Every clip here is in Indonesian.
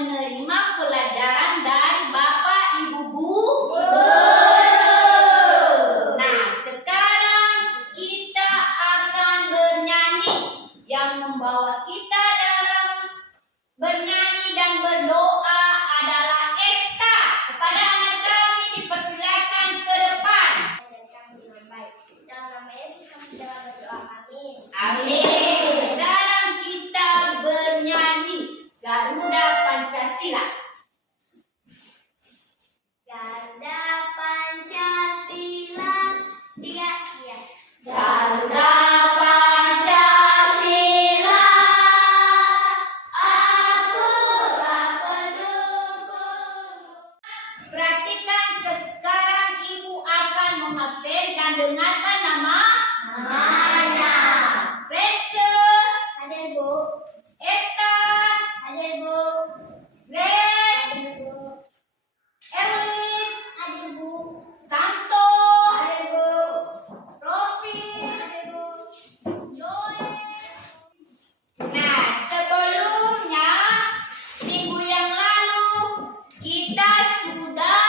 menerima pelajaran dari Bapak Ibu Guru. Nah, sekarang kita akan bernyanyi yang membawa kita dalam bernyanyi dan berdoa adalah Esta. Kepada anak kami dipersilakan ke depan. Dalam nama Yesus kami dalam berdoa. Amin. Amin. Sekarang kita bernyanyi Garuda Pancasila. Garuda Pancasila. Tiga, ya. Garuda Pancasila, akulah pendukung. Perhatikan sekarang ibu akan mengabsen dan dengarkan namanya. Rachel, Hadir, Bu. Esther, Hadir, Bu. Grace, Hadir, Bu. Erwin, Hadir, Bu. Santo, Hadir, Bu. Rofi, Hadir, Bu. Joy. Nah, sebelumnya minggu yang lalu kita sudah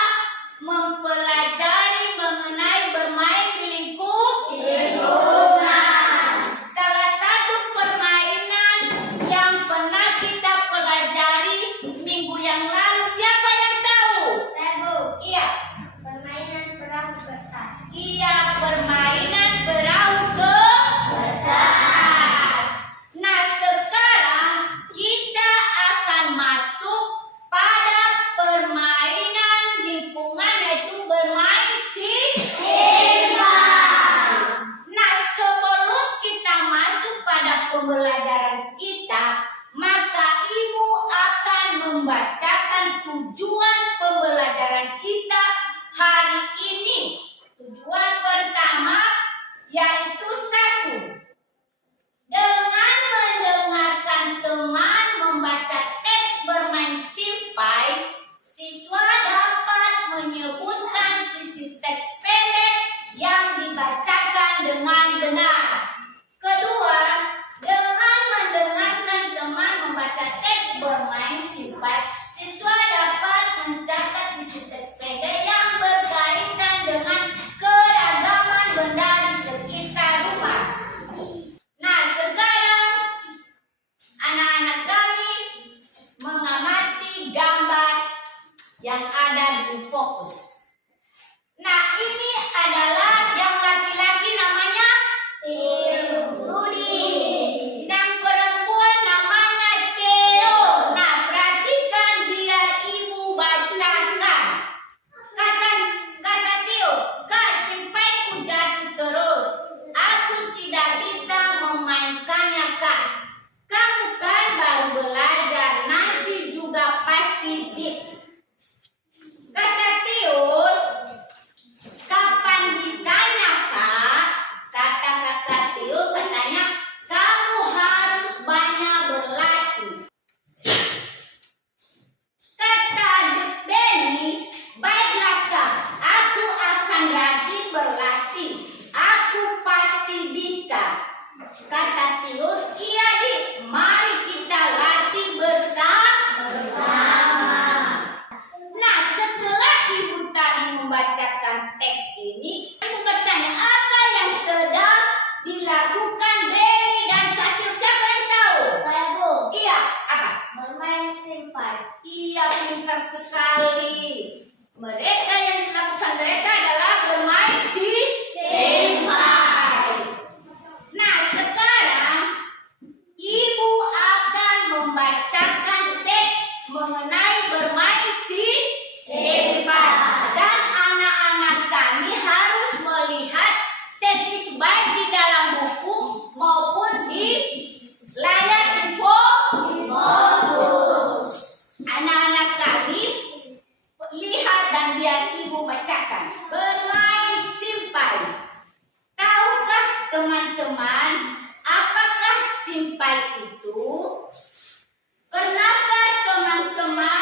mempelajari mengenai bermain di lingkungan. Salah satu permainan yang pernah kita pelajari minggu yang lalu, siapa yang tahu? Saya, Bu. Iya, Permainan perahu kertas. iya, permainan perahu kertas. Nah, sekarang kita akan masuk pada permainan lingkungan, yaitu bermain simpan. Nah, sebelum kita masuk pada pembelajaran kita, maka ibu akan membacakan tujuan pembelajaran kita hari ini. Tujuan pertama yaitu 1. Dengan mendengarkan teman membaca teks bermain simpai, siswa dapat menyebutkan isi teks pendek yang dibacakan dengan benar. Kedua, dengan mendengarkan teman membaca teks bermain simpai, siswa dapat mencatat isi teks pendek yang berkaitan dengan keragaman benda di sekitar rumah. Nah, sekarang anak-anak kami mengamati gambar yang ada di fokus. Nah, ini adalah yang laki-laki namanya Budi. dan perempuan namanya Theo. Nah, perhatikan biar ibu bacakan. Kata Theo, "Kak, simpaiku jatuh terus. Aku tidak bisa memainkannya, Kak. Kamu kan baru belajar, nanti juga pasti Kata Theo, "Kapan bisanya, Kak?" Kata kakak Theo, katanya, "Kamu harus banyak berlatih." Kata Denny, "Baiklah, Kak, aku akan rajin berlatih. Aku pasti bisa." Kata Theo, "Iya, Dik, mari kita latih bersama." Nah, setelah ibu tadi membacakan teks ini, ibu bertanya, apa yang sedang dilakukan Denny dan Kak Theo? Siapa yang tahu? Saya, Bu. Iya, apa? Bermain simpai. Iya, pintar sekali. Mereka yang dilakukan mereka adalah bermain simpai. Nah, sekarang ibu akan membacakan teks mengenai bermain simpai. Dan anak-anak kami harus melihat teks itu baik di dalam buku maupun di layar fokus. Anak-anak kami lihat dan biar ibu bacakan. Bermain simpai. Tahukah teman-teman apakah simpai itu? Pernahkah teman-teman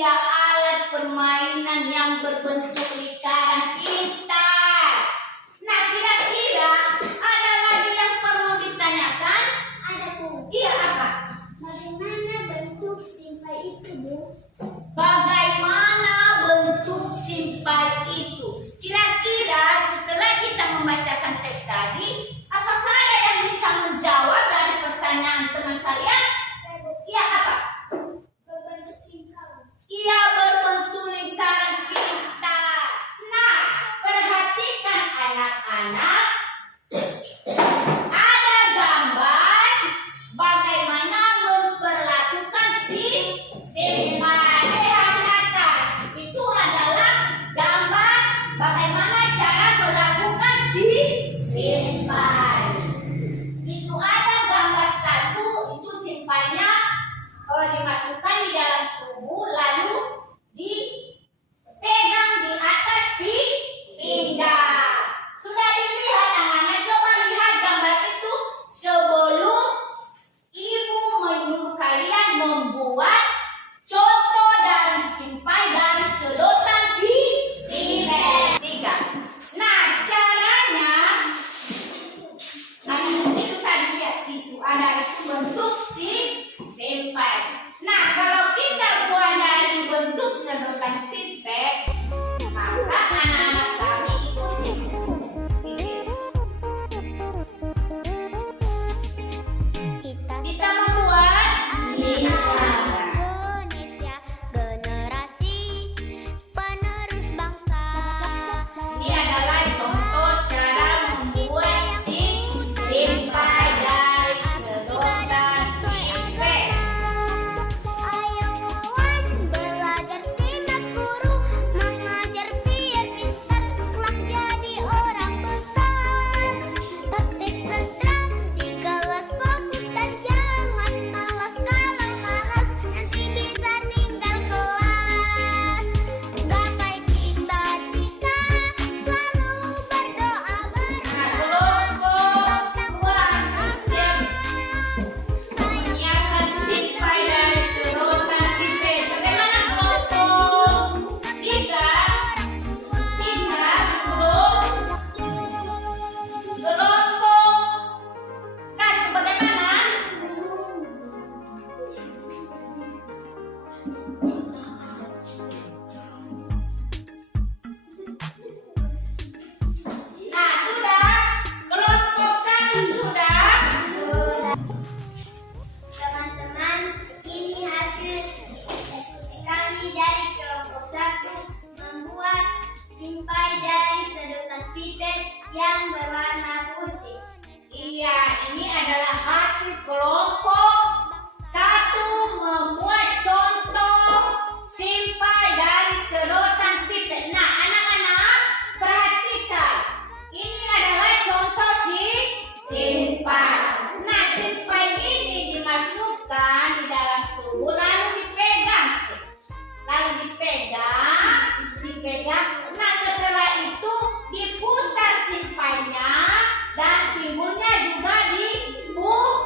Ia alat permainan yang berbentuk lingkaran pintar. Nah, kira-kira ada lagi yang perlu ditanyakan? Ada, Bu. Iya, apa? Bagaimana bentuk simpai itu, Bu? Bagaimana bentuk simpai itu? Kira-kira setelah kita membacakan teks tadi, apakah ada yang bisa menjawab dari pertanyaan teman kalian? Saya, Bu. Iya, apa? Berbentuk lingkaran. Ia berbentuk lingkaran pintar. Nah, perhatikan anak-anak. Ada gambar bagaimana memperlakukan simpai. Lihat di atas. Itu adalah gambar bagaimana cara melakukan simpai. Itu ada gambar satu, itu simpainya dimasukkan di dalam tubuh lalu dipegang di atas pinggang. Sudah dilihat anak-anak? Coba lihat gambar itu sebelum ibu menyuruh kalian membuat contoh dari simpai dari sedotan tiga. Nah, caranya itu tadi ya, itu ada itu bentuk simpai. Nah, kalau kita buat dari bentuk sedotan pipet, maka anak-anak kami ikuti. Bisa membuat? Bisa. Indonesia, generasi penerus bangsa. Ini adalah contoh cara membuat simpai dari sedotan pipet. Ayo kawan belajar simak guru mengajar biar pintar kelak jadi orang besar. Praktik tenang di kelas fokus dan jangan malas, kalau malas nanti bisa tinggal kelas. Gapai cita-cita selalu berdoa Nah, kelompok buat siap menyiapkan simpai dari sedotan pipet. Bagaimana kelompok tiga? Kelompok satu bagaimana? Nah, sudah. Kelompok satu sudah. Teman-teman, ini hasil diskusi kami dari kelompok 1 membuat simpai dari sedotan pipet yang berwarna putih. Iya, ini adalah hasil kelompok satu membuat contoh simpai dari sedotan pipet. Nah, anak-anak perhatikan. Ini adalah contoh simpai. Nah, simpai ini dimasukkan di dalam tubuh lalu dipegang. Nah, setelah itu diputar simpainya dan pinggulnya juga diputar.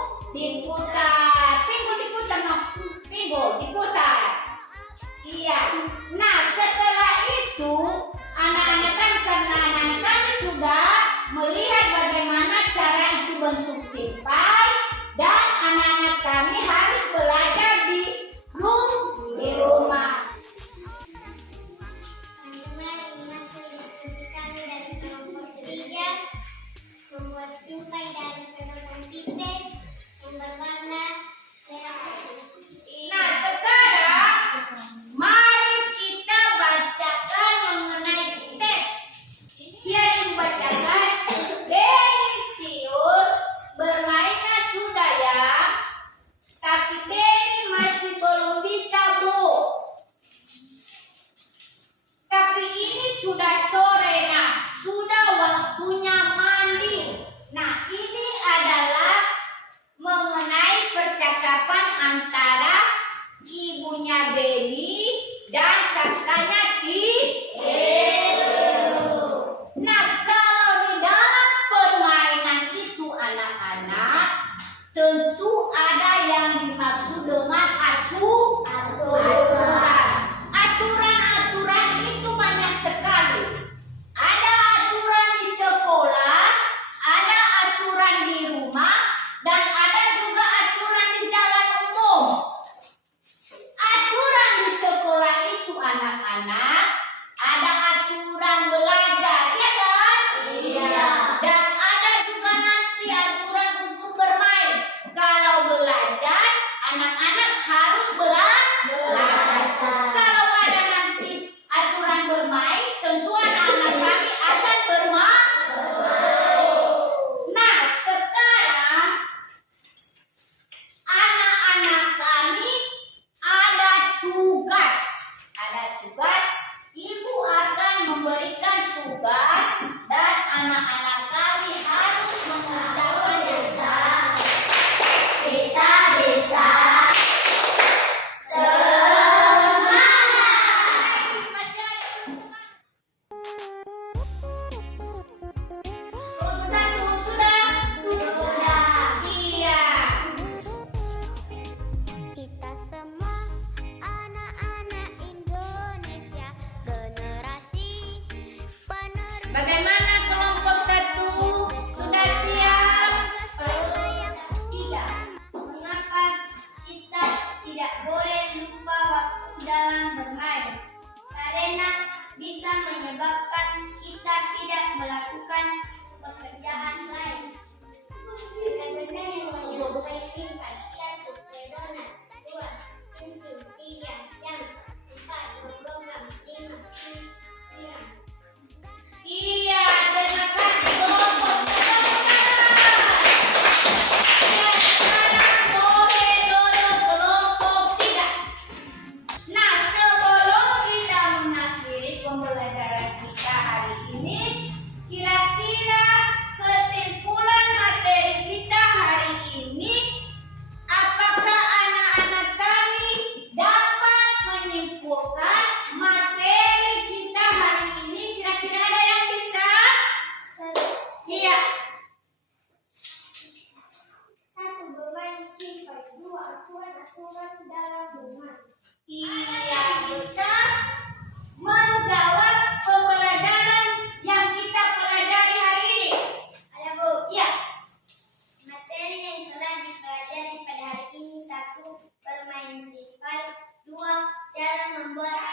Pinggul diputar. Iya. Nah, setelah itu anak-anak kan karena anak-anak kami sudah melihat bagaimana cara itu bentuk simpai dan anak-anak kami harus belajar di rumah. Teman-teman, ini hasil diskusi kami dari kelompok 3 membuat simpai dari sedotan pipet yang berwarna merah putih. Nah, sekarang mari kita bacakan mengenai teks. Dia dibacakan Beni Tiur bermainnya sudah ya, tapi Beni masih belum bisa, Bu. Tapi ini sudah sore, nah sudah waktunya mandi. Nah, ini adalah mengenai percakapan antara ibunya Beni dan kakaknya Nah, kalau di dalam permainan itu anak-anak tentu ada yang dimaksud dengan aturan. Bagaimana kelompok 1? Sudah siap? Tiga. Mengapa kita tidak boleh lupa waktu dalam bermain? Karena bisa menyebabkan kita tidak melakukan pekerjaan lain. Benda yang menyerupai simpan. 1. Donat. 2. Cincin. 3. Jam. 4. Berprogram. 5. Tiram. Iya, terima kasih kelompok kelompok 3. Nah, sebelum kita mengakhiri pembelajaran kita hari ini, kira-kira kesimpulan materi kita hari ini, apakah anak-anak kami dapat menyimpulkan materi kita hari ini? Kira-kira ada yang bisa? Iya. 1. Bermain simpan. 2. Aturan-aturan dalam bermain. Iya, bisa menjawab pembelajaran yang kita pelajari hari ini. Ada Bu. Iya. Materi yang telah dipelajari pada hari ini. 1. Bermain simpan. 2. Cara membuat